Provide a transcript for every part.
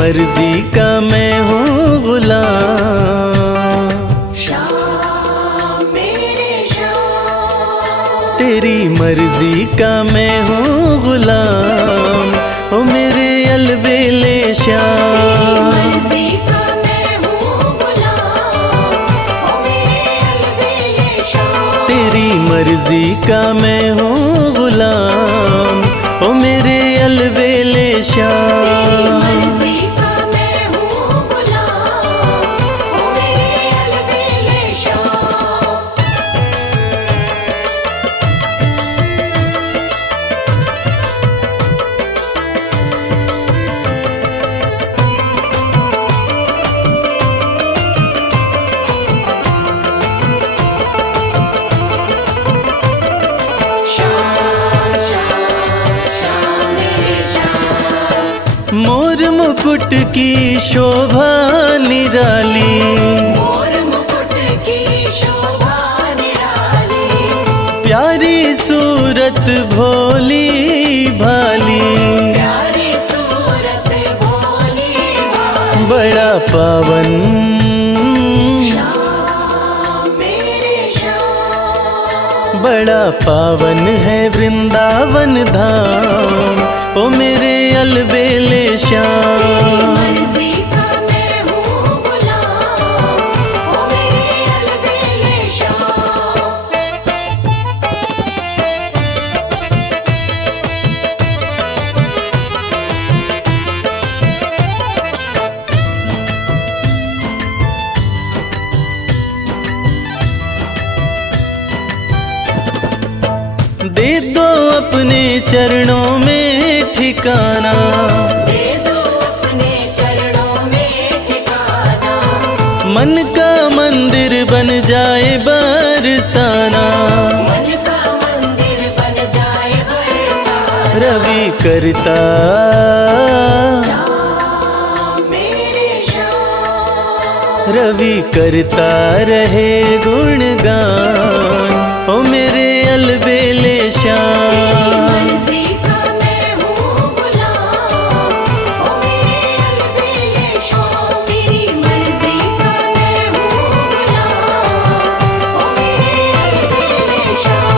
मर्जी का मैं हूँ गुलाम। शाह मेरे शाह, तेरी मर्जी का मैं हूँ गुलाम, ओ मेरे अलबेले शाह। मर्जी का मैं हूँ गुलाम, ओ मेरे अलबेले शाह। तेरी मर्जी का मैं हूँ गुलाम, ओ मेरे अलबेले शाह। मर्जी का मैं हूँ गुलाम, ओ मेरे अलबेले शाह। मोर मुकुट की शोभा निराली, मोर मुकुट की शोभा निराली। प्यारी सूरत भोली भाली, प्यारी सूरत भोली भाली। बड़ा पावन शाह मेरे शाह, बड़ा पावन है वृंदावन धाम, ओ मेरे अलबेले शाह। मर्जी का मैं हूँ गुलाम, ओ मेरे अलबेले शाह। दे दो अपने चरणों में ठिकाना, दे दो अपने चरणों में ठिकाना। मन का मंदिर बन जाए बरसाना। मन का मंदिर बन जाए बरसाना। रवि करता शाह मेरे शाह, रवि करता रहे गुणगान, ओ मेरे अलबेले शाह। मर्जी का मैं हूँ गुलाम, ओ मेरे अलबेले शाह। तेरी मर्जी का मैं हूँ गुलाम, ओ मेरे अलबेले शाह।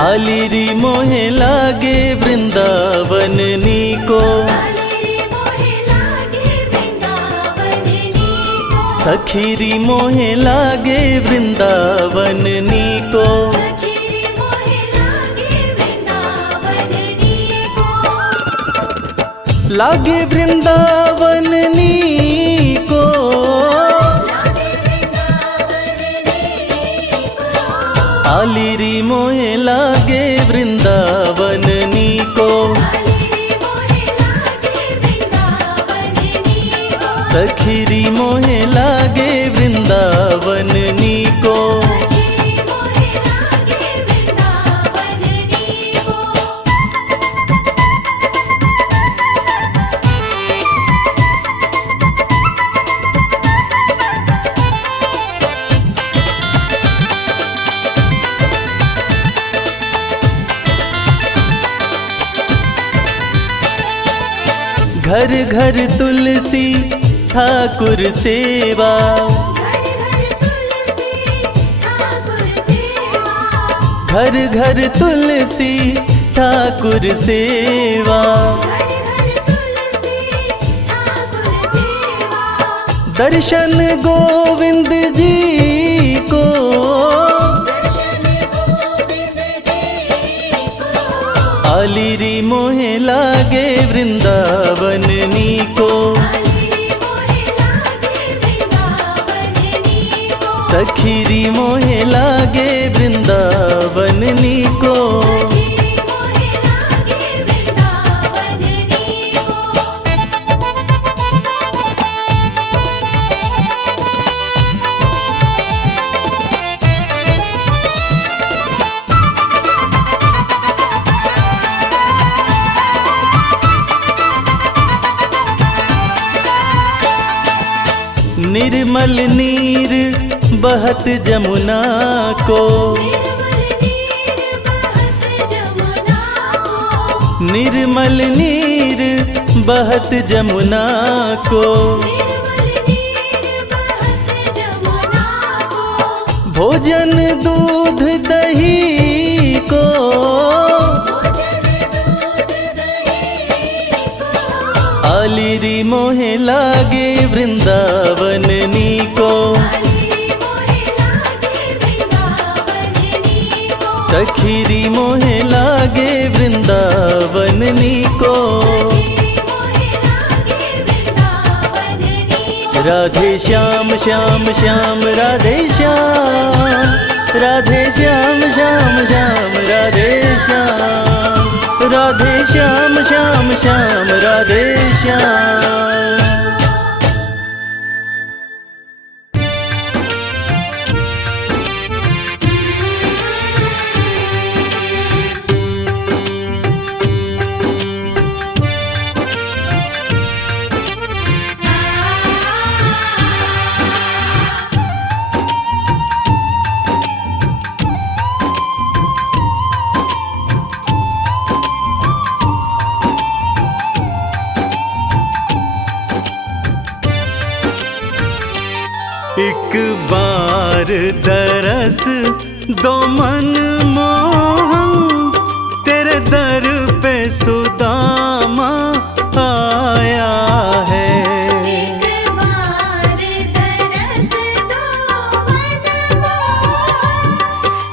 आलिरी मोहे लागे वृंदावन नीको, सखीरी मोहे लागे वृंदावन नीको। लागे वृंदावन नीको, आलिरी मोहे लागे वृंदावन नीको। सखीरी मोहे लागे वृंदावन नीको। घर घर तुलसी ठाकुर सेवा, घर घर तुलसी ठाकुर सेवा। दर्शन गोविंद जी को, आलिरी मोहे लागे वृंदावन नीको। सखीरी मोहे लागे वृंदावन नीको। निर्मल नीर बहत जमुना को, निर्मल नीर बहत जमुना को, भोजन दूध दही को, आलिरी मोहे लागे वृंदावन नीको, सखीरी मोहे लागे वृंदावन नीको। राधे श्याम श्याम श्याम राधे श्याम, राधे श्याम श्याम श्याम राधे श्याम, राधे श्याम श्याम श्याम राधे श्याम। एक बार दरस दो मन मोहन, तेरे दर पे सुदामा आया है। एक बार दरस दो मन मोहन,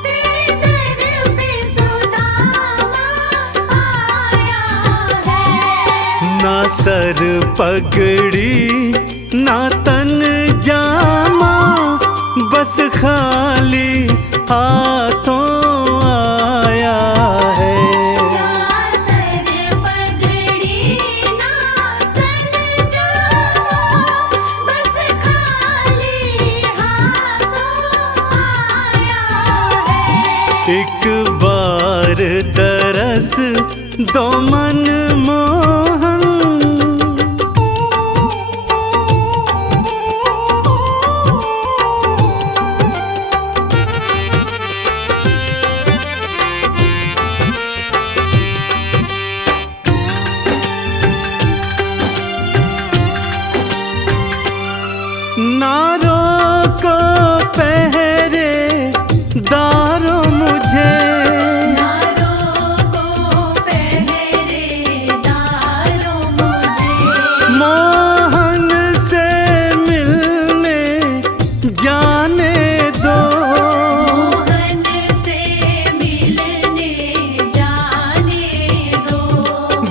तेरे दर पे सुदामा आया है। ना सर पगड़ी ना तन जामा, बस खाली हाथों आया है। ना सर पगड़ी ना तन जामा, बस खाली हाथों आया है। एक बार दरस दो मन मोहन, नारों को पहरे दारों मुझे, नारों को पहरेदारों मुझे, मोहन से मिलने जाने दो, मोहन से मिलने जाने दो।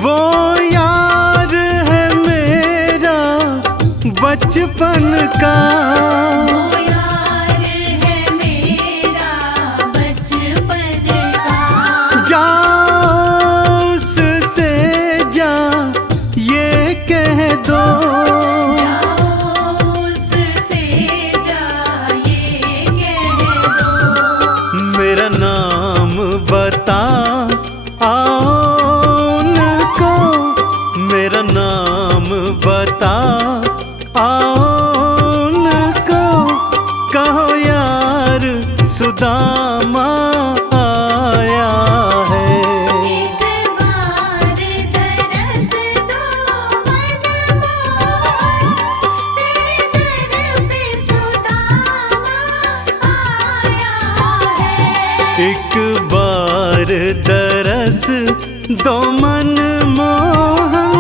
वो यार है मेरा बचपन का, वो यार है मेरा बचपन का। जा उससे जा ये कह दो, जाओ उससे जाइए कह दो। मेरा नाम बता आओ उनको, मेरा नाम बता आओ उनको, कहो यार सुदामा आया है। एक बार दरस दो मन मोहन, तेरे दर पे सुदामा आया है। एक बार दरस दो मन मोहन,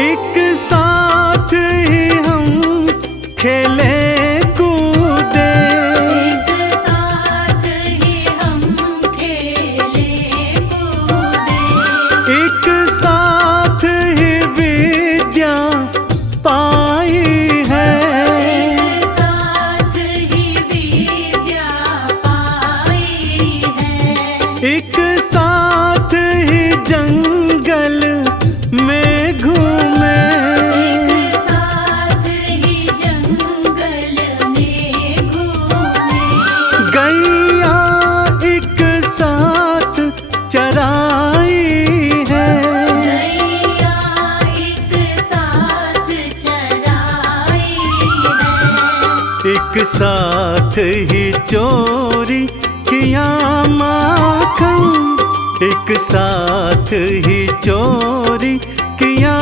एक साथ ही हम खेले कूदे, एक साथ ही हम खेले कूदे, एक साथ ही विद्या पाई है, एक साथ ही विद्या पाई है। एक साथ ही जंगल एक साथ ही चोरी किया माखन, एक साथ ही चोरी किया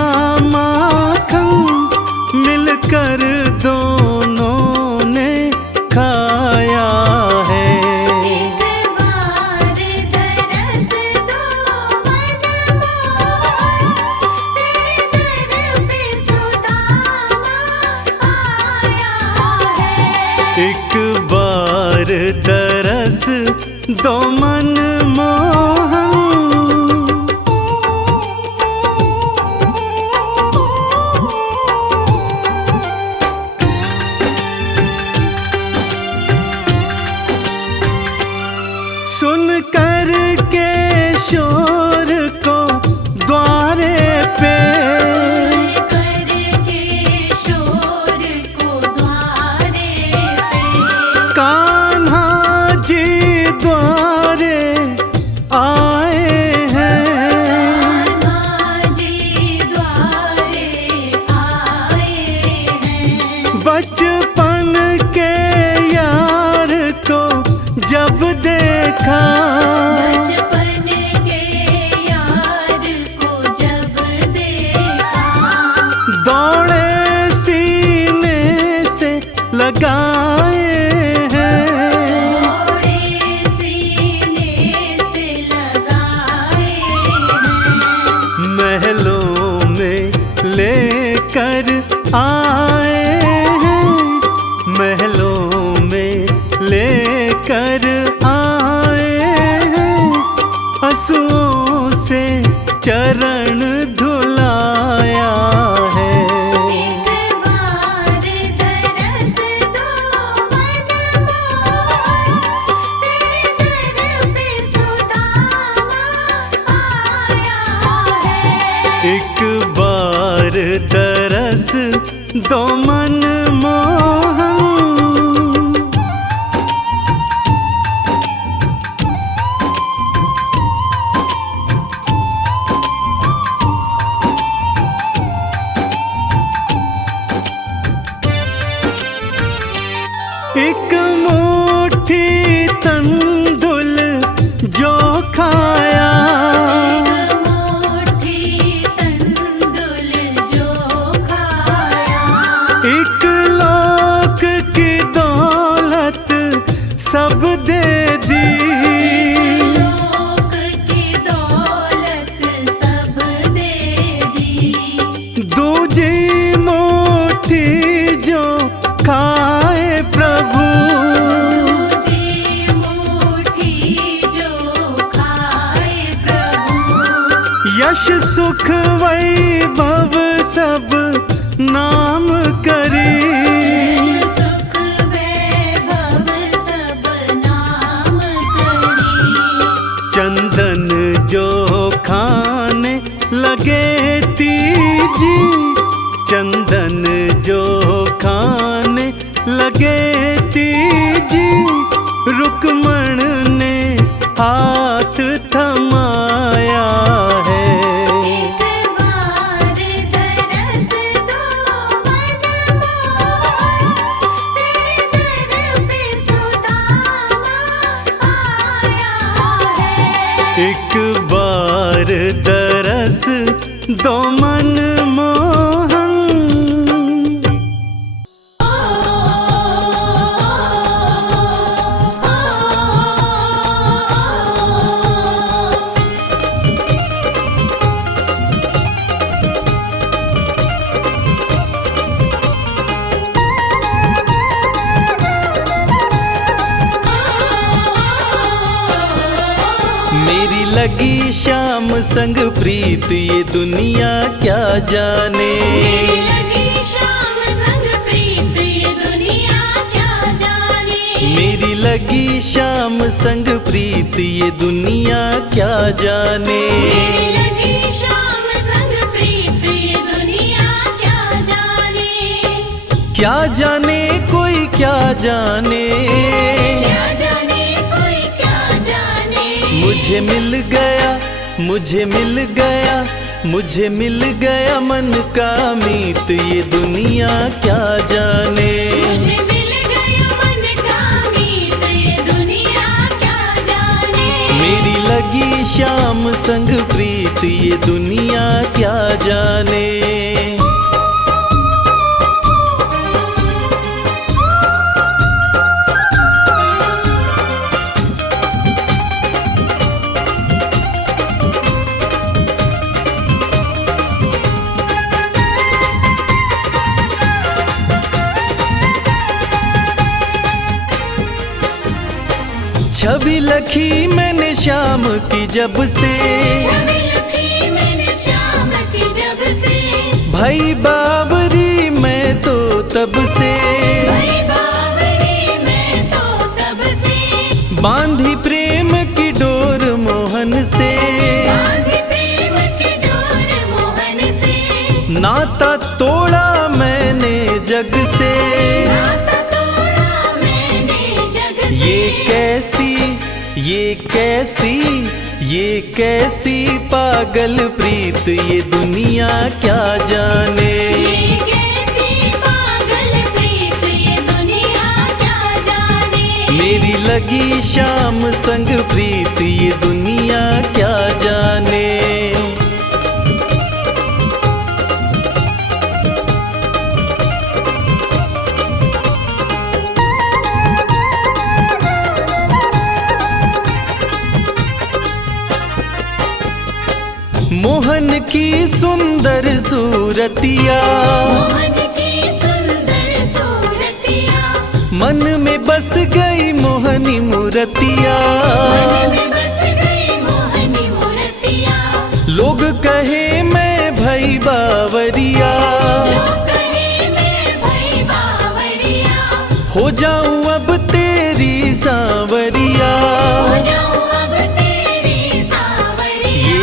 माखन, मिलकर दोनों ने खाया है। एक बार दरस दो मनमोहन, तेरे दर पे सुदामा आया है। एक बार दरस दो मनमोहन। सुन कर के शोर को द्वारे पे, करके शोर को द्वारे पे, कान्हा जी द्वारे आए हैं। कान्हा जी द्वारे आए हैं। बचपन के यार को जब देखा, बचपन के यार को जब देखा, दौड़े सीने से लगाए हैं। थोड़े सीने से लगाए हैं। महलों में लेकर आए हैं, महलों में लेकर आए हैं। आंसुओं से चरण धुलाया है। एक बार दरस दो मनमोहन, तेरे दर पे सुदामा आया है। एक बार दरस दो मनमोहन। एक मुट्ठी तंदुल जो खाया, एक मुट्ठी तंदुल जो खाया, एक लाख की दौलत सब दे दी। लोक की दौलत सब दे दी। दूजी मुट्ठी जो खाए प्रभु, दूजी मुट्ठी जो खाए प्रभु, यश सुख वैभव सब नाम करी। यश सुख वैभव सब नाम करी। चंदन जो खाने लगे तीजी, चंदन जो खाने लगे तीजी, रुक्मण ने हाथ थमाया है। एक बार दरस दो मनमोहन, तेरे दर पे सुदामा आया है। एक बार दरस दो मनमोहन। मेरी लगी शाम संग प्रीत ये दुनिया क्या जाने। मेरी लगी शाम संग प्रीत ये दुनिया क्या जाने। मेरी लगी शाम संग प्रीत ये दुनिया क्या जाने। मेरी लगी शाम संग प्रीत ये दुनिया क्या जाने। क्या जाने कोई क्या जाने, क्या जाने कोई क्या जाने। मुझे मिल गया, मुझे मिल गया, मुझे मिल गया मन का मीत ये दुनिया क्या जाने। मुझे मिल गया मेरी लगी श्याम संग प्रीत ये दुनिया क्या जाने। छवि लखी मैंने श्याम की जब से, छवि लखी मैंने श्याम की जब से, भाई बावरी मैं तो तब से, भाई बावरी मैं तो तब से, बांधी प्रेम की डोर मोहन से, बांधी प्रेम की डोर मोहन से, नाता तोड़ा मैंने जग से। नाता तोड़ा मैंने जग से। ये कैसी पागल प्रीत ये दुनिया क्या जाने। ये कैसी पागल प्रीत ये दुनिया क्या जाने। मेरी लगी श्याम संग प्रीत ये दुनिया क्या जाने। मोहन की सुंदर सूरतिया, मोहन की सुंदर सूरतिया, मन में बस गई मोहनी मूरतिया। मन में बस गई मोहनी मूरतिया। लोग कहे मैं भई बावरिया, लोग कहे मैं भई बावरिया, हो जाऊं अब तेरी सांवरिया। हो जाऊं अब तेरी सांवरिया।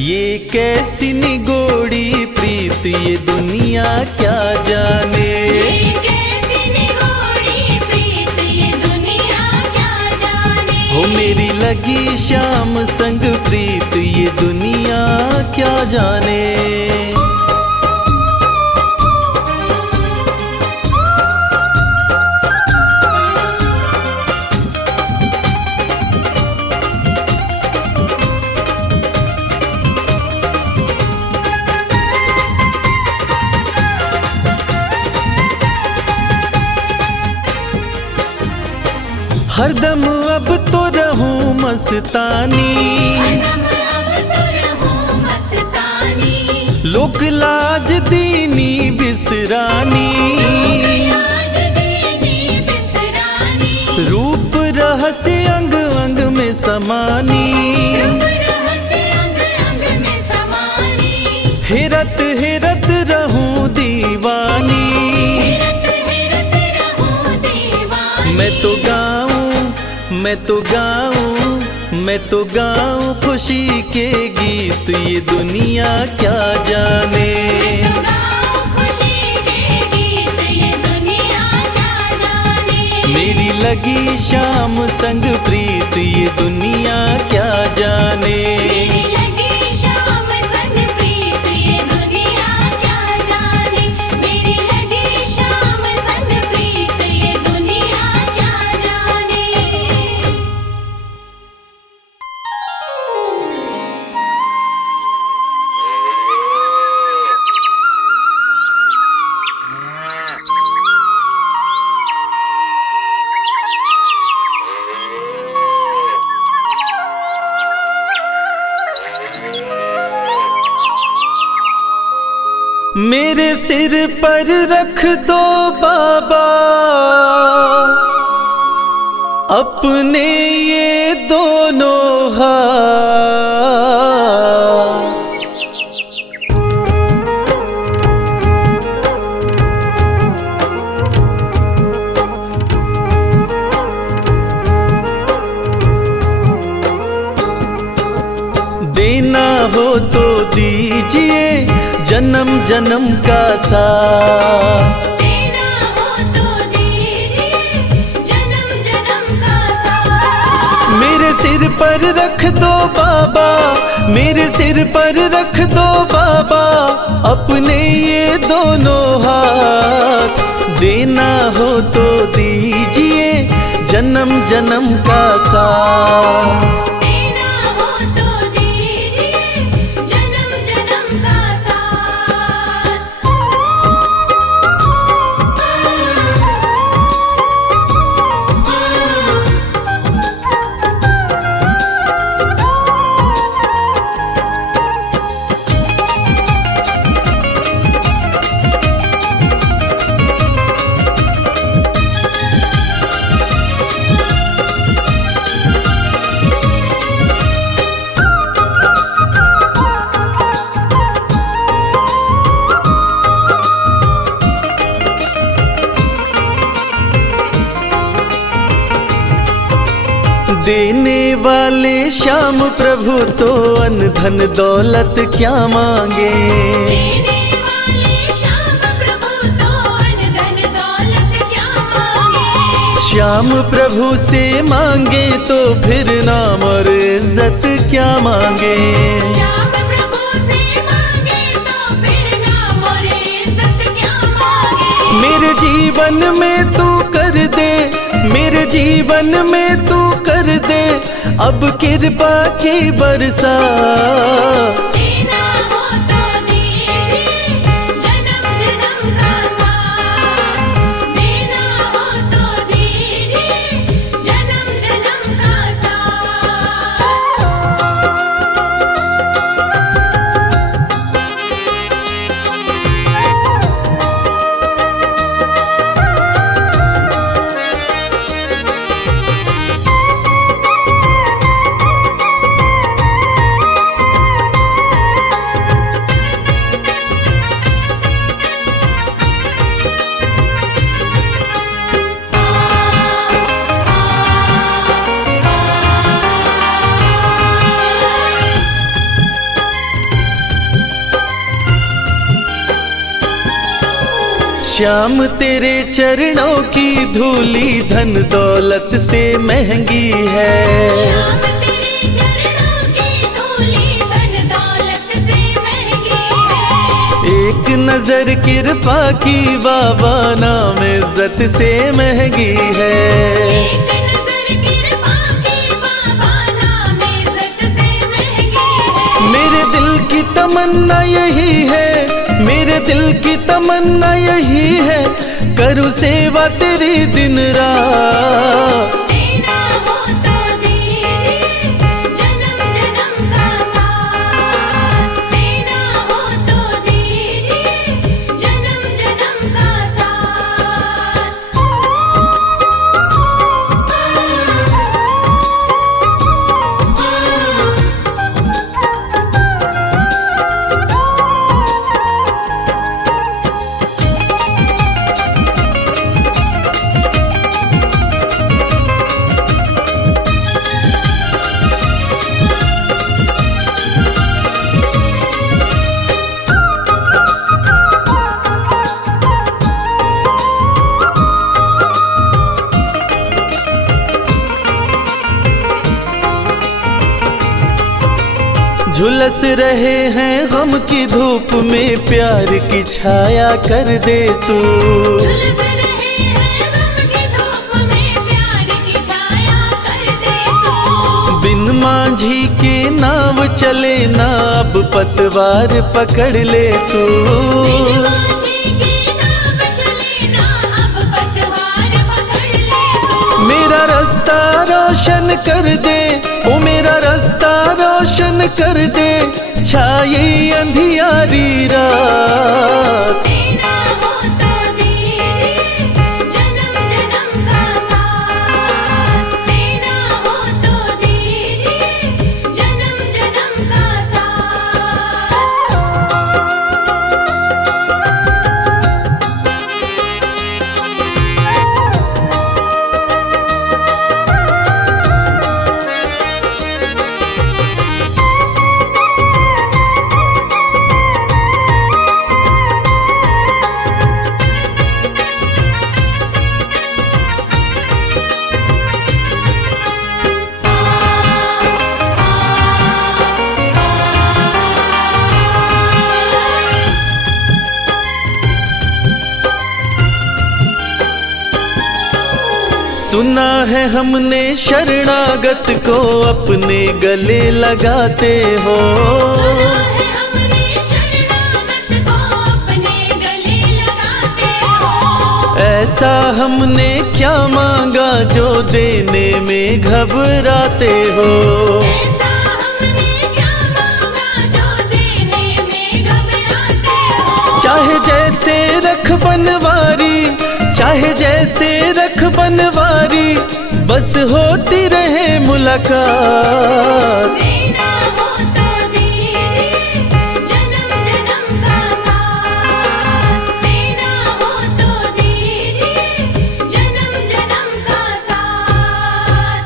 ये कैसी निगोड़ी प्रीत ये दुनिया क्या जाने। ये कैसी निगोड़ी प्रीत ये दुनिया क्या जाने। हो मेरी लगी श्याम संग प्रीत ये दुनिया क्या जाने। हरदम अब तो रहूं मस्तानी, हरदम अब तो रहूं मस्तानी, लोक लाज दीनी बिसरानी। आज दीनी बिसरानी, रूप रहस्य अंग अंग में समानी। रूप रहस्य अंग अंग में समानी, हेरत हेरत रहूं दीवानी। हेरत हेरत रहूं दीवानी। मैं तो गाऊं खुशी के गीत ये दुनिया क्या जाने। मैं तो गाऊं खुशी के गीत ये दुनिया क्या जाने। मेरी लगी श्याम संग प्रीत ये दुनिया क्या जाने। मेरी लगी श्याम संग प्रीत ये दुनिया क्या जाने। मेरी लगी श्याम संग प्रीत ये दुनिया क्या जाने। मेरे सिर पर रख दो बाबा अपने ये दोनों हाथ। देना हो तो दीजिए जन्म जन्म का साथ। देना हो तो दीजिए जन्म जन्म का साथ। मेरे सिर पर रख दो बाबा, मेरे सिर पर रख दो बाबा अपने ये दोनों हाथ। देना हो तो दीजिए जन्म जन्म जन्म का साथ। देना हो तो दीजिए जन्म जन्म का साथ। देने वाले श्याम प्रभु तो अन्न धन दौलत क्या मांगे। देने वाले श्याम प्रभु तो अन्न धन दौलत क्या मांगे। श्याम प्रभु से मांगे तो फिर नाम और इज्जत क्या मांगे। श्याम प्रभु से मांगे तो फिर नाम और इज्जत क्या मांगे। मेरे जीवन में तू कर दे, मेरे जीवन में तू कर दे अब कृपा की बरसा। देना हो तो दीजिए जन्म जन्म का साथ। देना हो तो दीजिए जन्म जन्म का साथ। श्याम तेरे चरणों की धूली धन दौलत से महंगी है। श्याम तेरे चरणों की धूली धन दौलत से महंगी है। एक नजर कृपा की बाबा नाम इज्जत से महंगी है। एक नजर कृपा की बाबा नाम इज्जत से महंगी है। मेरे दिल की तमन्ना यही है, मेरे दिल की तमन्ना यही है करूँ सेवा तेरी दिन रात। देना हो तो दीजिए जन्म जन्म का साथ। देना हो तो दीजिए जन्म जन्म का साथ। झुलस रहे हैं गम की धूप में प्यार की छाया कर दे तू। झुलस रहे हैं गम की धूप में प्यार की छाया कर दे तू। बिन मांझी के नाव चले ना अब पतवार पकड़ ले तू। बिन माझी के नाव चले ना अब पतवार पकड़ ले तू। मेरा रास्ता रोशन कर दे, ओ मेरा रास्ता रोशन कर दे छाई अंधियारी रात। देना हो तो दीजिए जन्म जन्म का साथ। देना हो तो दीजिए जन्म जन्म का साथ। सुना है हमने शरणागत को अपने गले लगाते हो। सुना है हमने शरणागत को अपने गले लगाते हो। ऐसा हमने क्या मांगा जो देने में घबराते हो। ऐसा हमने क्या मांगा जो देने में घबराते हो। चाहे जैसे रख बनवारी, चाहे जैसे रख बनवारी, बस होती रहे मुलाकात। देना हो तो दीजिए जन्म जन्म का साथ। देना हो तो दीजिए जन्म जन्म का साथ।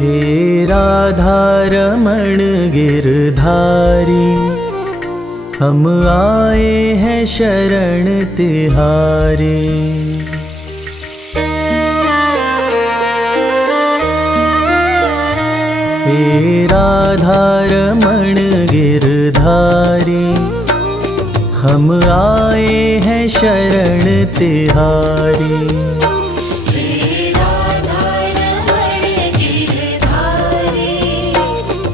हे राधा रमण गिरधारी, हम आए हैं शरण तिहारी। हे राधा रमण गिरधारी, हम आए हैं शरण तिहारी। हे राधा रमण गिरधारी,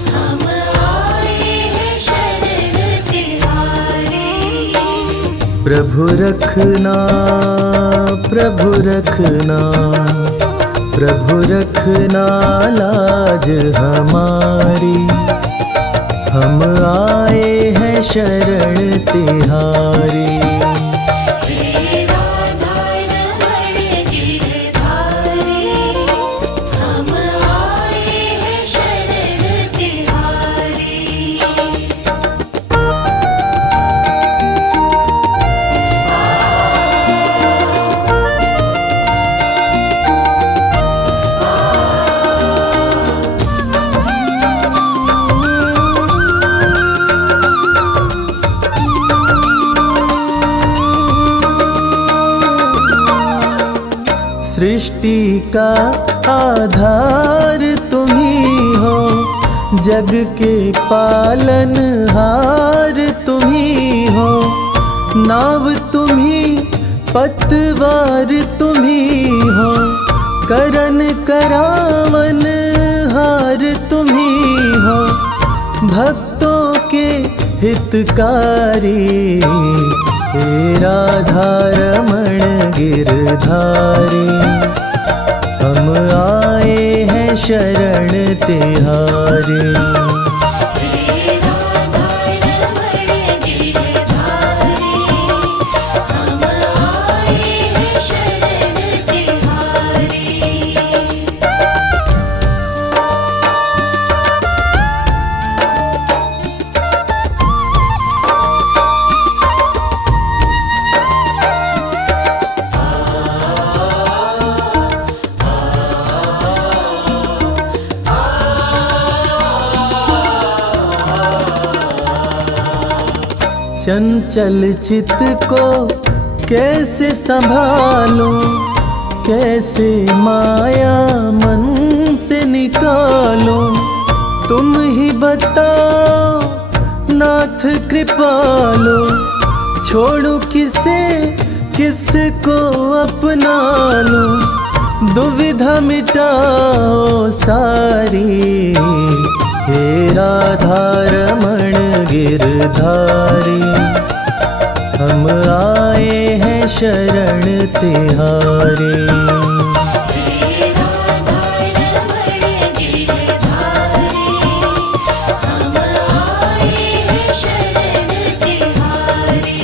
हम आए हैं शरण तिहारी। प्रभु रखना, प्रभु रखना, प्रभु रखना लाज हमारी। हम आए हैं शरण तिहारी। हे राधा रमण गिरधारी, हम आए हैं शरण तिहारी। सृष्टि का आधार तुम ही हो, जग के पालनहार तुम ही हो। नाव तुम ही, पतवार तुम ही हो, करन करावन हार तुम ही हो। भक्तों के हितकारी, हे राधा रमण गिरधारी, हम आए हैं शरण तिहारी। हे राधा रमण गिरधारी, हम आए हैं शरण तिहारी। चंचल चित को कैसे संभालूं, कैसे माया मन से निकालूं। तुम ही बताओ नाथ कृपालु, छोड़ूं किसे किसको अपना लूं। दुविधा मिटाओ सारी, हे राधा रमण गिरधारी, हम आए हैं शरण तिहारी। हे राधा रमण गिरधारी, हम आए हैं शरण तिहारी।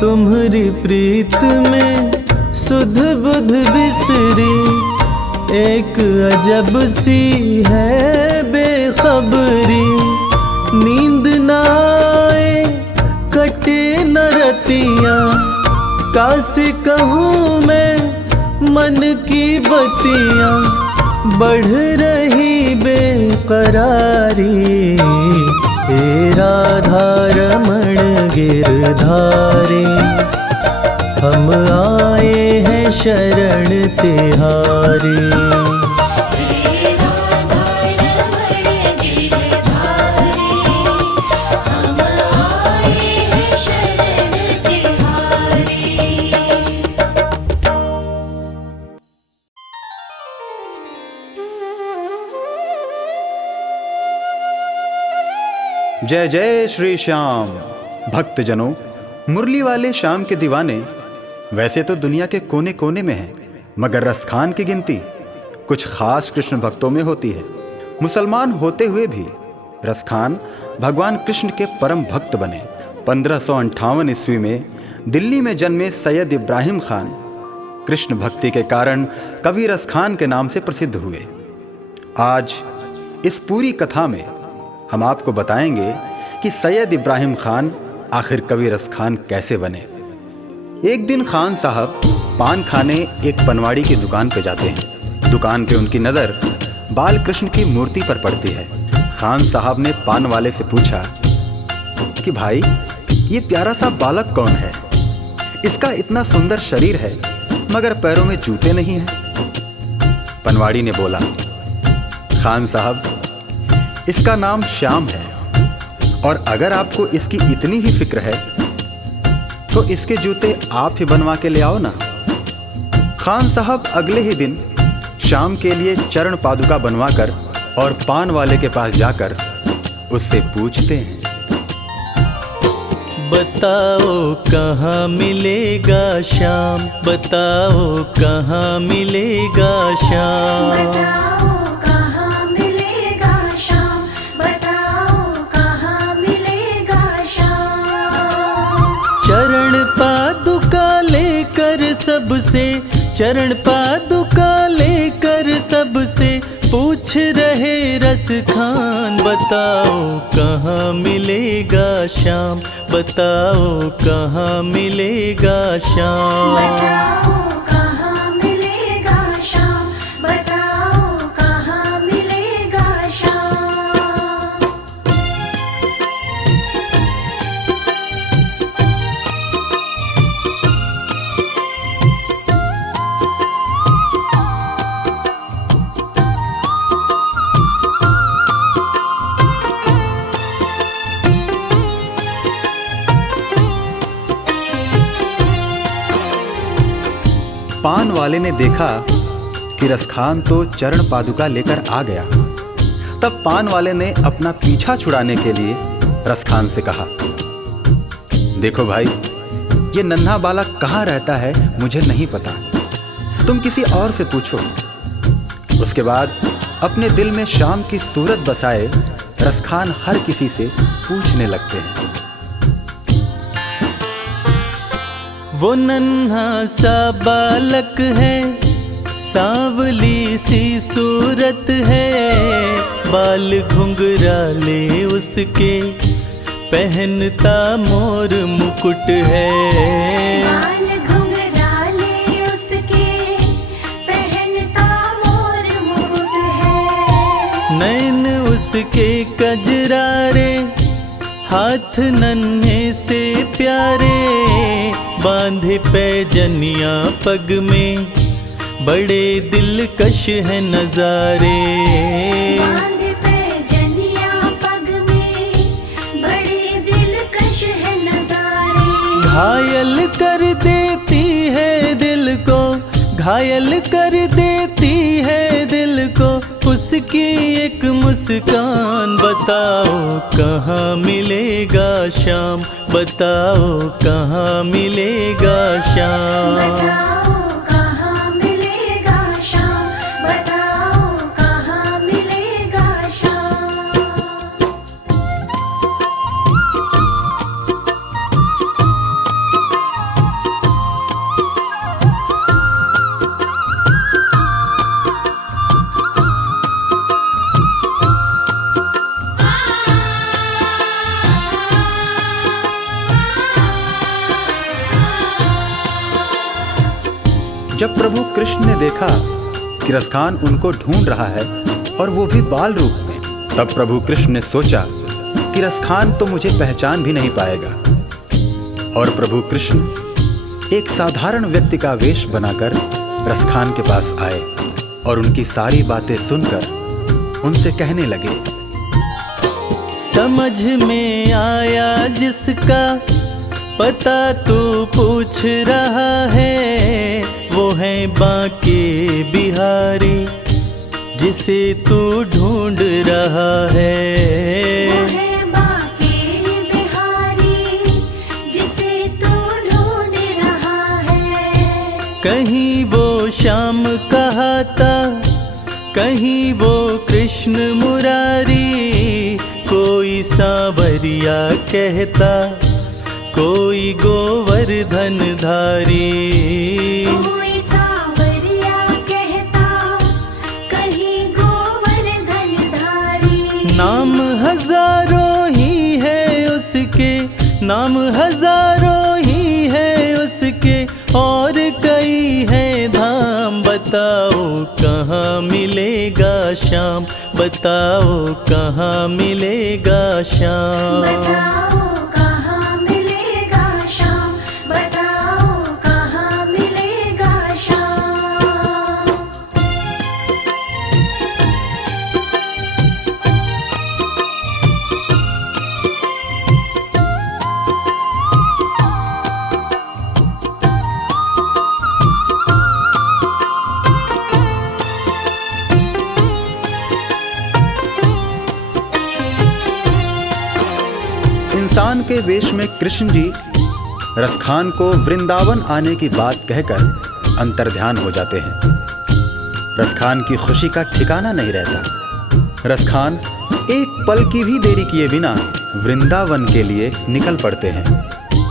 तुम्हारी प्रीत में सुध बुध बिसरी, एक अजब सी है बेखबरी, नींद ना आए कटे न रतियाँ, कासे कहूँ मैं मन की बतियाँ, बढ़ रही बेकरारी। हे राधा रमण गिरधारी, हम आए हैं शरण तिहारी। हे राधा रमण गिरधारी, हम आए हैं शरण तिहारी। जय जय श्री श्याम। भक्तजनों, मुरली वाले श्याम के दीवाने वैसे तो दुनिया के कोने कोने में हैं, मगर रसखान की गिनती कुछ खास कृष्ण भक्तों में होती है। मुसलमान होते हुए भी रसखान भगवान कृष्ण के परम भक्त बने। 1558 ईस्वी में दिल्ली में जन्मे सैयद इब्राहिम खान कृष्ण भक्ति के कारण कवि रसखान के नाम से प्रसिद्ध हुए। आज इस पूरी कथा में हम आपको बताएंगे कि सैयद इब्राहिम खान आखिर कवि रसखान कैसे बने। एक दिन खान साहब पान खाने एक पनवाड़ी की दुकान पर जाते हैं। दुकान पे उनकी नज़र बाल कृष्ण की मूर्ति पर पड़ती है। खान साहब ने पान वाले से पूछा कि भाई, ये प्यारा सा बालक कौन है? इसका इतना सुंदर शरीर है मगर पैरों में जूते नहीं हैं। पनवाड़ी ने बोला, खान साहब, इसका नाम श्याम है और अगर आपको इसकी इतनी ही फिक्र है तो इसके जूते आप ही बनवा के ले आओ ना। खान साहब अगले ही दिन श्याम के लिए चरण पादुका बनवाकर और पान वाले के पास जाकर उससे पूछते हैं, बताओ कहाँ मिलेगा श्याम, बताओ कहाँ मिलेगा श्याम। बताओ कहाँ मिलेगा श्याम, बताओ कहाँ मिलेगा श्याम। चरण पादुका लेकर सबसे, चरण पादुका लेकर सबसे पूछ रहे रसखान, बताओ कहाँ मिलेगा श्याम, बताओ कहाँ मिलेगा श्याम। बताओ कहाँ मिलेगा श्याम, बताओ कहाँ मिलेगा श्याम। पान वाले ने देखा कि रसखान तो चरण पादुका लेकर आ गया। तब पान वाले ने अपना पीछा छुड़ाने के लिए रसखान से कहा, देखो भाई, ये नन्हा बालक कहाँ रहता है मुझे नहीं पता, तुम किसी और से पूछो। उसके बाद अपने दिल में श्याम की सूरत बसाए रसखान हर किसी से पूछने लगते हैं। वो नन्हा सा बालक है, सांवली सी सूरत है, बाल घुंघराले उसके, पहनता मोर मुकुट है। बाल घुंघराले उसके, पहनता मोर मुकुट है। नैन उसके कजरारे, हाथ नन्हे से प्यारे, बांधे पैजनियां पग में, बड़े दिलकश है नजारे। बांधे पैजनियां पग में, बड़े दिलकश है नजारे। घायल कर देती है दिल को, घायल कर देती है दिल को, उसकी एक मुस्कान, बताओ कहाँ मिलेगा श्याम, बताओ कहाँ मिलेगा श्याम। बताओ कहाँ मिलेगा श्याम, बताओ कहाँ मिलेगा श्याम। जब प्रभु कृष्ण ने देखा कि रसखान उनको ढूंढ रहा है और वो भी बाल रूप में, तब प्रभु कृष्ण ने सोचा कि रसखान तो मुझे पहचान भी नहीं पाएगा। और प्रभु कृष्ण एक साधारण व्यक्ति का वेश बनाकर रसखान के पास आए और उनकी सारी बातें सुनकर उनसे कहने लगे, समझ में आया जिसका पता तू पूछ रहा है, वो है बांके बिहारी जिसे तू ढूंढ रहा है। वो है बांके बिहारी जिसे तू ढूंढ रहा है। कहीं वो श्याम कहाता, कहीं वो कृष्ण मुरारी, कोई सांवरिया कहता, कोई गोवर्धन धारी। कोई सांवरिया कहता, कहीं गोवर्धन धारी। नाम हजारों ही है उसके, नाम हजारों ही है उसके, और कई है धाम। बताओ कहाँ मिलेगा श्याम, बताओ कहाँ मिलेगा श्याम। बताओ कहाँ मिलेगा श्याम, बताओ कहाँ मिलेगा श्याम। इंसान के वेश में कृष्ण जी रसखान को वृंदावन आने की बात कहकर अंतर्ध्यान हो जाते हैं। रसखान की खुशी का ठिकाना नहीं रहता। रसखान एक पल की भी देरी किए बिना वृंदावन के लिए निकल पड़ते हैं।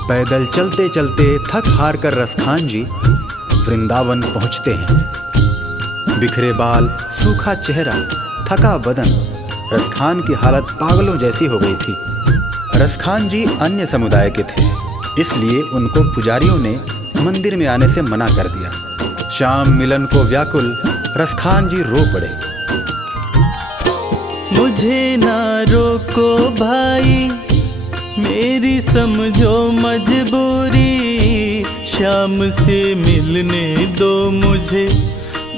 पैदल चलते चलते थक हार कर रसखान जी वृंदावन पहुंचते हैं। बिखरे बाल, सूखा चेहरा, थका बदन, रसखान की हालत पागलों जैसी हो गई थी। रसखान जी अन्य समुदाय के थे, इसलिए उनको पुजारियों ने मंदिर में आने से मना कर दिया। शाम मिलन को व्याकुल रसखान जी रो पड़े। मुझे ना रोको भाई, मेरी समझो मजबूरी, शाम से मिलने दो मुझे,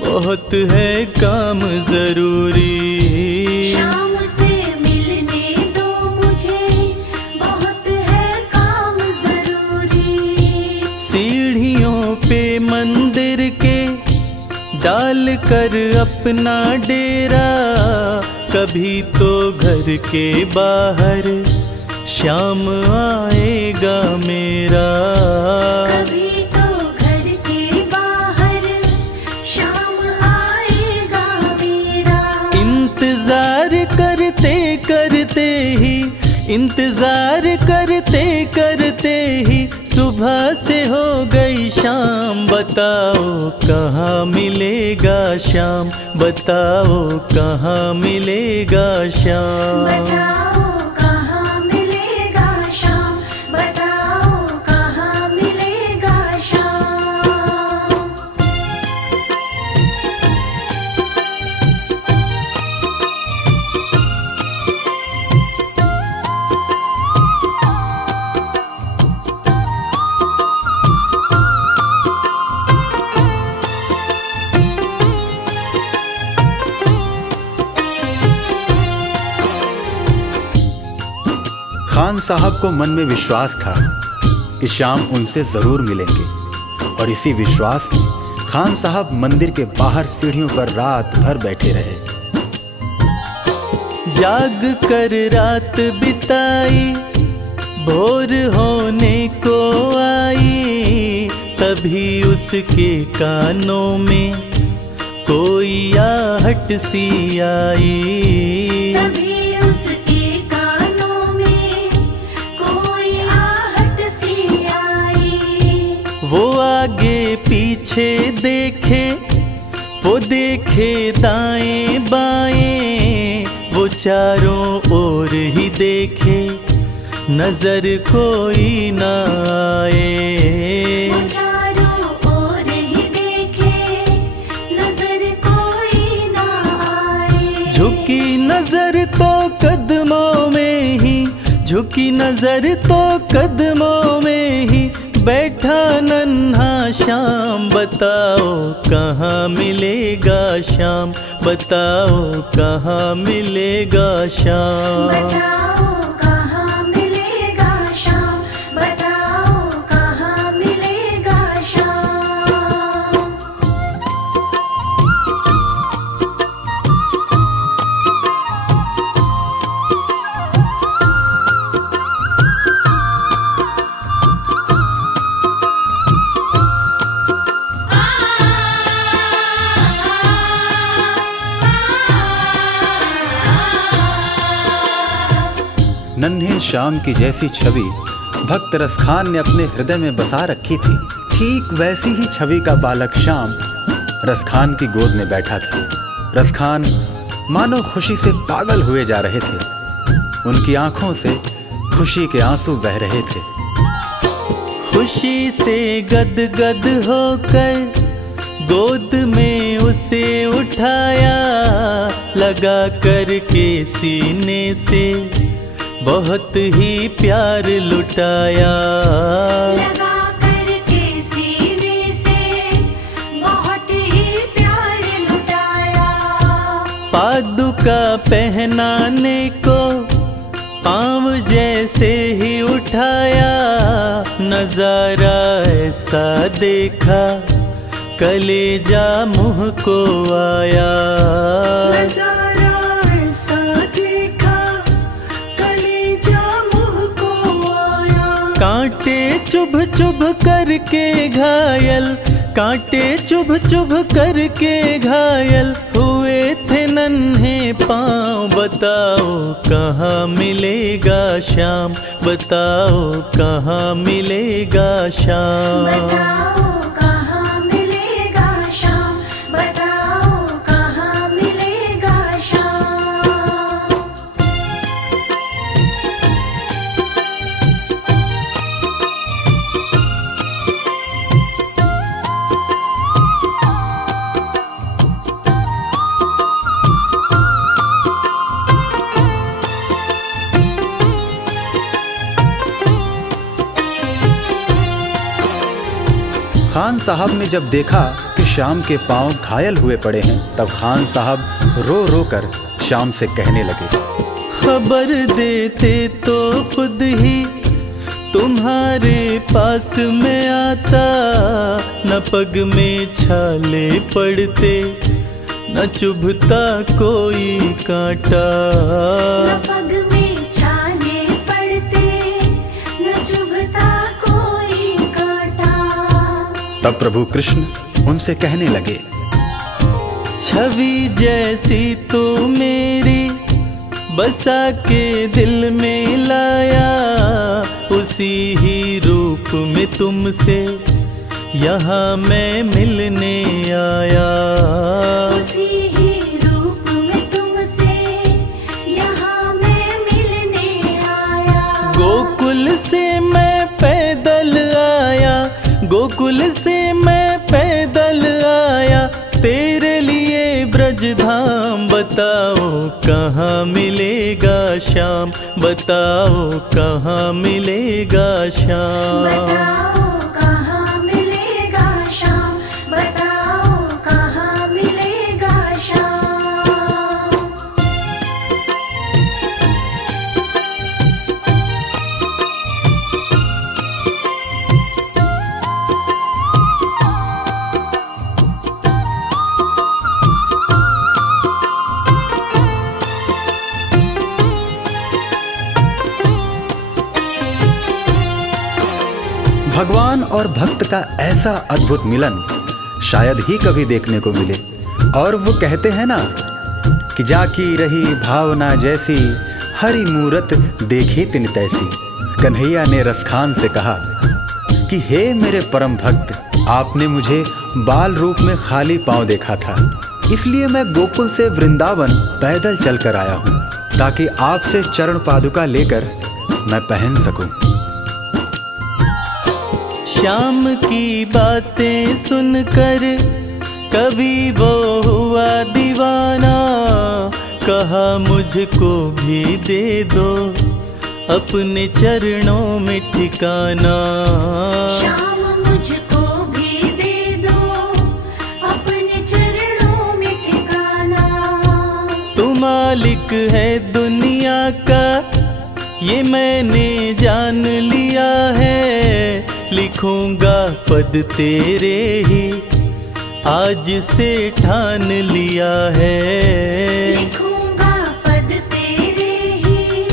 बहुत है काम जरूरी। शाम से मिलने दो मुझे, बहुत है काम जरूरी। सीढ़ियों पे मंदिर के डाल कर अपना डेरा, कभी तो घर के बाहर श्याम आएगा मेरा। कभी तो घर के बाहर शाम आएगा मेरा। इंतजार करते करते ही, इंतजार करते करते ही सुबह से हो गई शाम। बताओ कहाँ मिलेगा श्याम, बताओ कहाँ मिलेगा श्याम। बताओ कहाँ मिलेगा श्याम, बताओ कहाँ मिलेगा श्याम। खान साहब को मन में विश्वास था कि श्याम उनसे जरूर मिलेंगे, और इसी विश्वास में खान साहब मंदिर के बाहर सीढ़ियों पर रात भर बैठे रहे। जाग कर रात बिताई, भोर होने को आई, तभी उसके कानों में कोई आहट सी आई। तभी उसके कानों में कोई आहट सी आई। वो आगे पीछे देखे, वो देखे दाएं बाएं, वो चारों ओर ही देखे, नजर कोई ना आए। वो चारों ओर ही देखे, उसकी नजर तो कदमों में ही बैठा नन्हा श्याम। बताओ कहाँ मिलेगा श्याम, बताओ कहाँ मिलेगा श्याम। बताओ कहाँ मिलेगा श्याम, बताओ कहाँ मिलेगा श्याम। नन्हे श्याम की जैसी छवि भक्त रसखान ने अपने हृदय में बसा रखी थी, ठीक वैसी ही छवि का बालक श्याम रसखान की गोद में बैठा था। रसखान मानो खुशी से पागल हुए जा रहे थे। उनकी आंखों से खुशी के आंसू बह रहे थे। खुशी से गदगद होकर गोद में उसे उठाया, लगा करके सीने से बहुत ही प्यार लुटाया। लगा करके सीने से बहुत ही प्यार लुटाया। पादुका पहनाने को पाँव जैसे ही उठाया, नजारा ऐसा देखा कलेजा मुँह को आया। नजारा ऐसा देखा कलेजा मुँह को आया। कांटे चुभ चुभ करके घायल, कांटे चुभ चुभ करके घायल हुए थे नन्हे पाँव। बताओ कहाँ मिलेगा श्याम, बताओ कहाँ मिलेगा श्याम। बताओ कहाँ मिलेगा श्याम, बताओ कहाँ मिलेगा श्याम। खान साहब ने जब देखा कि श्याम के पांव घायल हुए पड़े हैं, तब खान साहब रो रो कर श्याम से कहने लगे, खबर देते तो खुद ही तुम्हारे पास में आता। न पग में छाले पड़ते, न चुभता कोई कांटा। न पग में छाले पड़ते, न चुभता कोई कांटा। तब प्रभु कृष्ण उनसे कहने लगे, छवि जैसी तू मेरी बसा के दिल में लाया, उसी ही रूप में तुमसे यहाँ मैं मिलने आया। उसी ही रूप में तुमसे यहाँ मैं मिलने आया। गोकुल से मैं पैदल आया, गोकुल से मैं पैदल आया, तेरे लिए ब्रजधाम। बताओ कहाँ मिलेगा श्याम, बताओ कहाँ मिलेगा श्याम। बताओ कहाँ मिलेगा श्याम, बताओ कहाँ मिलेगा श्याम। भगवान और भक्त का ऐसा अद्भुत मिलन शायद ही कभी देखने को मिले। और वो कहते हैं ना कि जाकी रही भावना जैसी, हरि मूरत देखी तिन तैसी। कन्हैया ने रसखान से कहा कि हे मेरे परम भक्त, आपने मुझे बाल रूप में खाली पांव देखा था, इसलिए मैं गोकुल से वृंदावन पैदल चलकर आया हूँ, ताकि आपसे चरण पादुका लेकर मैं पहन सकूं। श्याम की बातें सुनकर कभी वो हुआ दीवाना, कहा मुझको भी दे दो अपने चरणों में ठिकाना। श्याम मुझको भी दे दो अपने चरणों में ठिकाना। तू मालिक है दुनिया का ये मैंने जान लिया है, लिखूंगा पद तेरे ही आज से ठान लिया है। लिखूंगा पद तेरे ही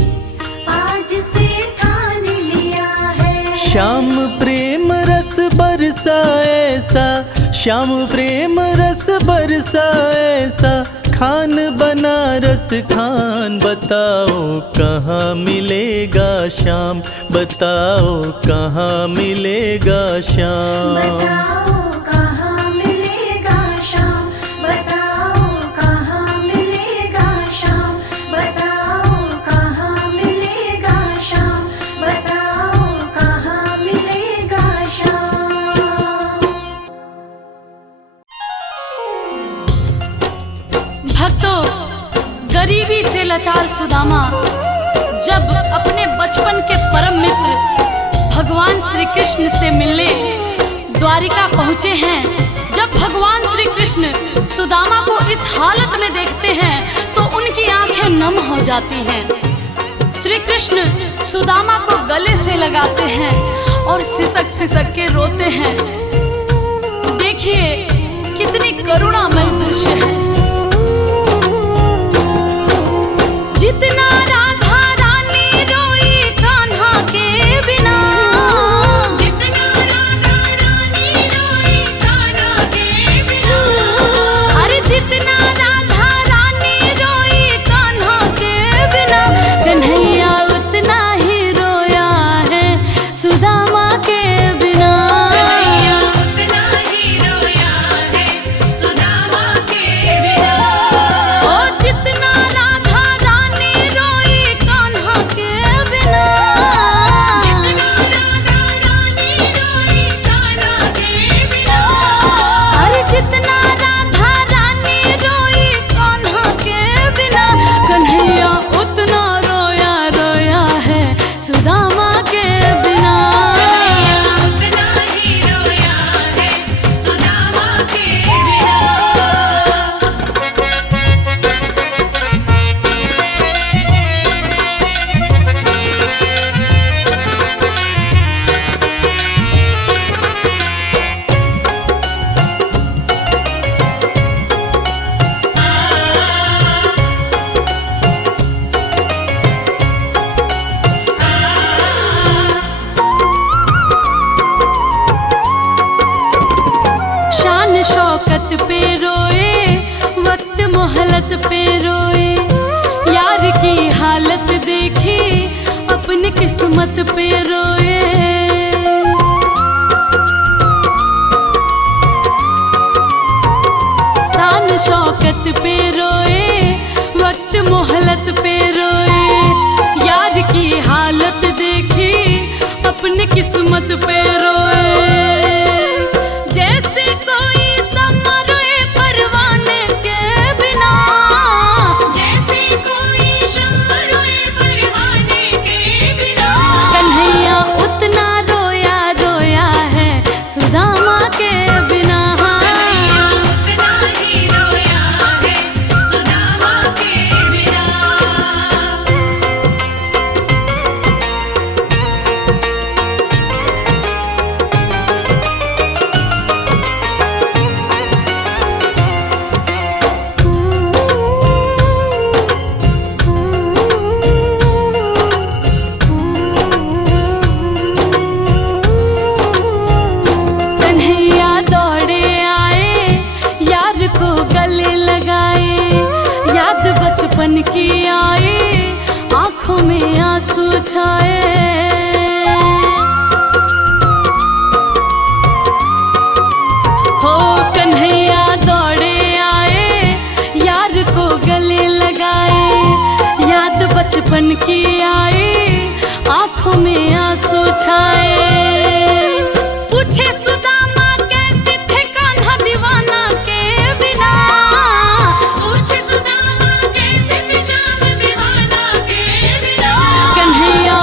आज से ठान लिया है। श्याम प्रेम रस बरसा ऐसा, श्याम प्रेम रस बरसा ऐसा, खान बनारस खान। बताओ कहाँ मिलेगा श्याम, बताओ कहाँ मिलेगा श्याम। बताओ कहाँ मिलेगा श्याम, बताओ कहाँ मिलेगा श्याम, बताओ कहाँ मिलेगा श्याम, बताओ कहाँ मिलेगा श्याम। भक्तों, गरीबी से लाचार सुदामा जब अपने बचपन के परम मित्र भगवान श्री कृष्ण से मिलने द्वारिका पहुँचे हैं। जब भगवान श्री कृष्ण सुदामा को इस हालत में देखते हैं तो उनकी आंखें नम हो जाती हैं। श्री कृष्ण सुदामा को गले से लगाते हैं और सिसक सिसक के रोते हैं। देखिए कितनी करुणामय दृश्य है। जितना राधा रानी रोई कान्हा के बिना, जितना राधा रानी रोई कान्हा के बिना। अरे जितना राधा रानी रोई कान्हा के बिना, कन्हैया उतना ही रोया है सुदामा के बिना। कन्हैया उतना ही रोया है सुदामा के बिना। ओ जितना राधा रानी रोई कान्हा के बिना, जितना राधा रानी रोई कान्हा के बिना। अरे जितना राधा रानी रोई कान्हा के बिना, कन्हैया उतना रोया रोया है सुदामा के बिना। कन्हैया उतना ही रोया है सुदामा के बिना। शान शौकत पे रोए, वक्त मोहलत पे रोए, यार की हालत देखी अपनी किस्मत पे रोए। शान शौकत पे रोए, वक्त मोहलत पे रोए, यार की हालत देखी अपनी किस्मत पे रोए। जैसे कोई समा रोए परवाने के बिना, जैसे कोई शम्मा रोए परवाने के बिना। कन्हैया उतना रोया रोया है सुदामा के बिना। कन्हैया उतना ही रोया है सुदामा के बिना। कन्हैया दौड़े आए, यार को गले लगाए, याद बचपन की आए, आंखों में आंसू छाए। हो कन्हैया दौड़े आए, यार को गले लगाए, याद बचपन की आए, आंखों में आंसू छाए। पूछे सुदामा कैसे थे कान्हा दीवाना के बिना, पूछे सुदामा कैसे थे श्याम दीवाना के बिना। कन्हैया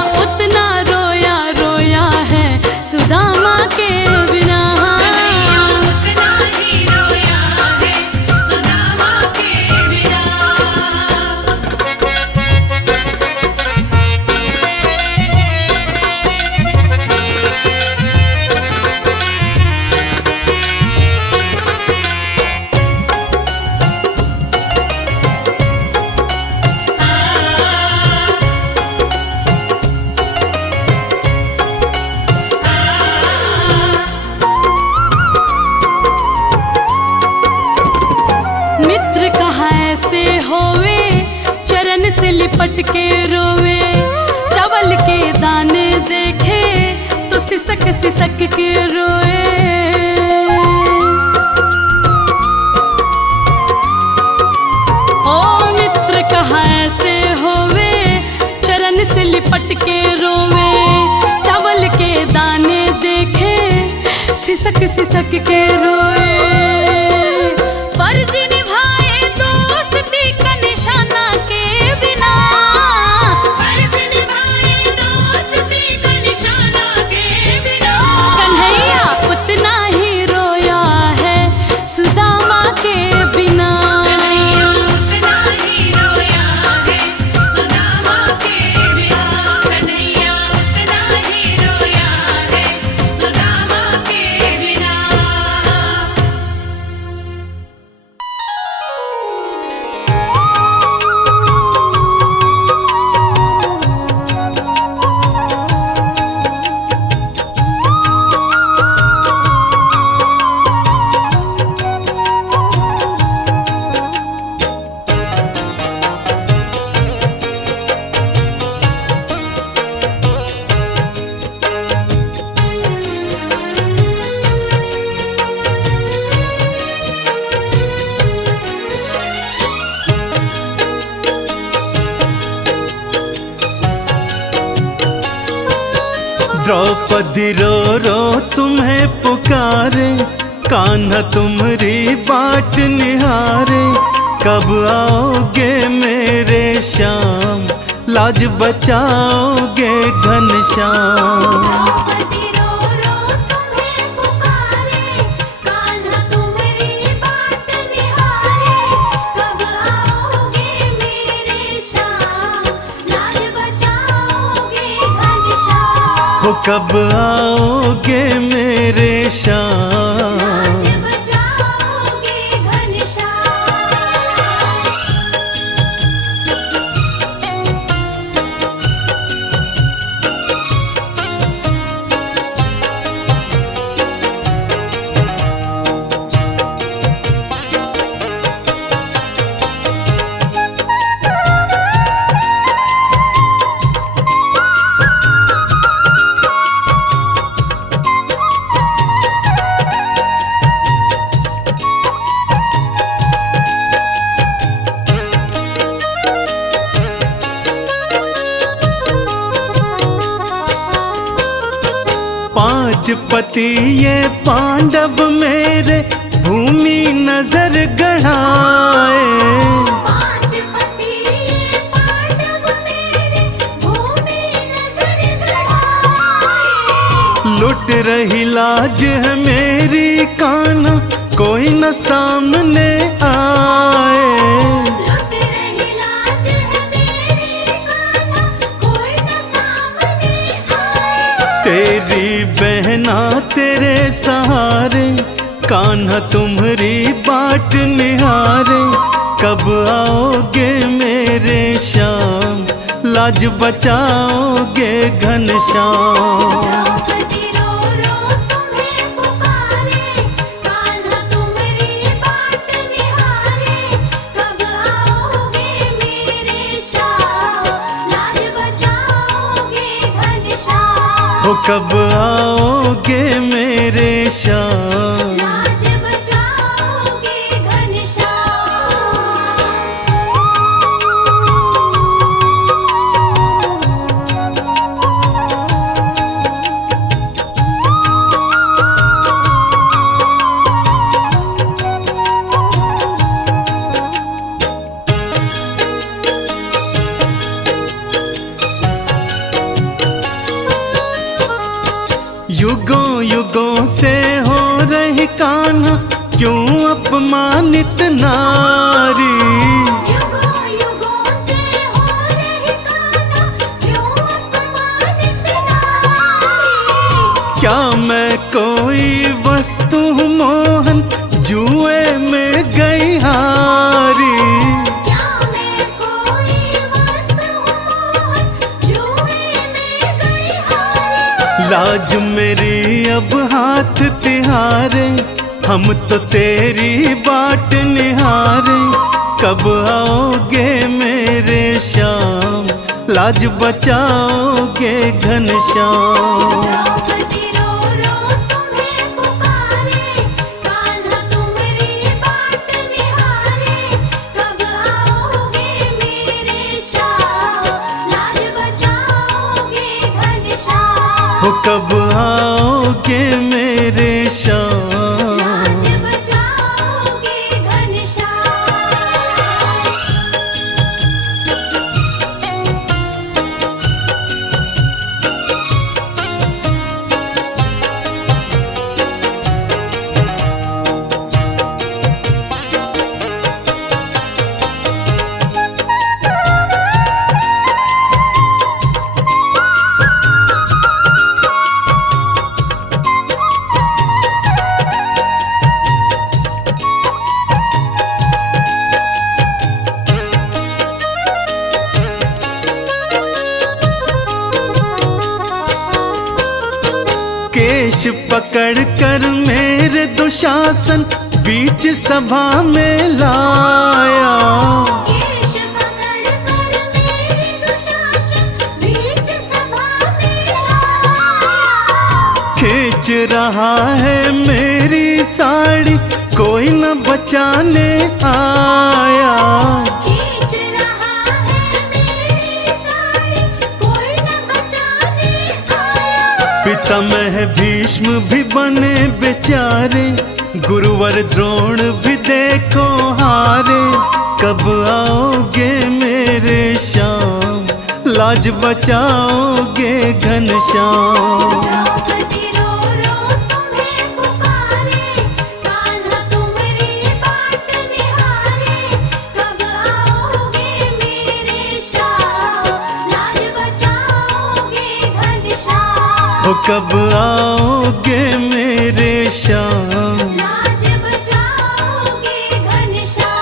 ऐसे होवे चरण से लिपट के रोवे, चावल के दाने देखे तो सिसक सिसक के रोए। ओ मित्र कहाँ ऐसे होवे चरण से लिपट के रोवे, चावल के दाने देखे सिसक सिसक के रोए। फर्ज निभाए दोस्ती का निशाना के बिना, फर्ज निभाए दोस्ती का निशाना के बिना, कन्हैया उतना ही रोया है सुदामा के बिना, कन्हैया उतना ही रोया है सुदामा के बिना, कन्हैया उतना ही रोया है सुदामा के बिना। द्रौपदी रो रो तुम्हें पुकारे, कान्हा तुम्हारी बाट निहारे, कब आओगे मेरे श्याम, लाज बचाओगे घनश्याम। द्रौपदी रो रो तुम्हें पुकारे, कान्हा तुम्हारी बाट निहारे, कब आओगे मेरे श्याम, लाज बचाओगे घनश्याम। हो कब आओगे मेरे श्याम, लाज बचाओगे घनश्याम। पांच पति ये पांडव मेरे, भूमि नजर गढ़ाए, पांच पति ये पांडव मेरे, भूमि नजर गढ़ाए। लुट रही लाज है मेरी कान्हा, कोई न सामने आए। लुट रही लाज है मेरी कान्हा, कोई न सामने आए। तेरी बहना तेरे सहारे, कान्हा तुम्हारी बाट निहारे, कब आओगे मेरे श्याम, लाज बचाओगे घनश्याम। द्रौपदी रो रो तुम्हें पुकारे, कान्हा तुम्हारी बाट निहारे, कब आओगे मेरे श्याम, लाज बचाओगे घनश्याम। हो कब आओगे मेरे श्याम, लाज बचाओगे घनश्याम। युगों युगों से हो रही कान्हा, क्यों अपमानित नारी। युगों युगों से हो रही कान्हा, क्यों अपमानित नारी। क्या मैं कोई वस्तु हूँ मोहन, जुए में गई हारी। क्या मैं कोई वस्तु हूँ, जुए में गई हारी। लाज मेरी अब हाथ तिहारे, हम तो तेरी बाट निहारे, कब आओगे मेरे श्याम, लाज बचाओगे घनश्याम। द्रौपदी रो रो तुम्हें पुकारे, कान्हा तुम्हारी बाट निहारे। कब आओगे मेरे श्याम, लाज बचाओगे घनश्याम। हो कब आओगे मेरे श्याम। लाज बचाओगे घनश्याम। केश पकड़ कर मेरे दुशासन बीच सभा में लाया। केश पकड़ कर मेरे दुशासन बीच सभा में लाया। खींच रहा है मेरी साड़ी, कोई न बचाने आया। खींच रहा है मेरी साड़ी, कोई न बचाने आया। पितामह भीष्म भी बने बेचारे, गुरुवर द्रोण भी देखो हारे। कब आओगे मेरे श्याम, लाज बचाओगे घनश्याम। द्रौपदी रो रो तुम्हें पुकारे, कान्हा तुम्हारी बाट निहारे। कब आओगे मेरे श्याम, लाज बचाओगे घनश्याम। हो कब आओगे मेरे श्याम। लाज बचाओगे घनश्याम।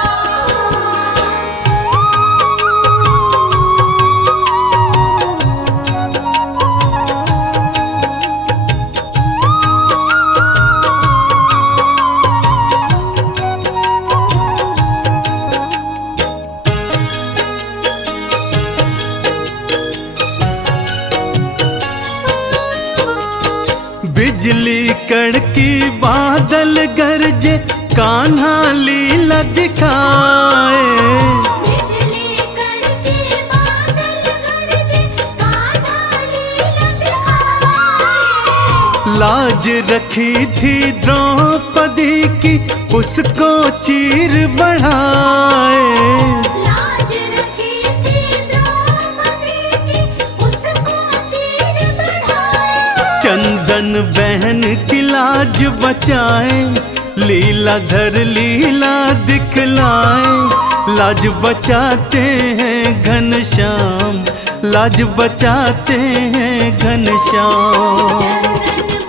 बिजली कड़की बादल गरजे, कान्हा लीला दिखाए। बिजली कड़के बादल गरजे, कान्हा लीला दिखाए। लाज रखी थी द्रौपदी की, उसको चीर बढ़ाए। लाज रखी थी द्रौपदी की, उसको चीर बढ़ाए। चंदन बहन की लाज बचाए, लीलाधर लीला दिखलाए। लाज बचाते हैं घनश्याम, लाज बचाते हैं घनश्याम। चंदन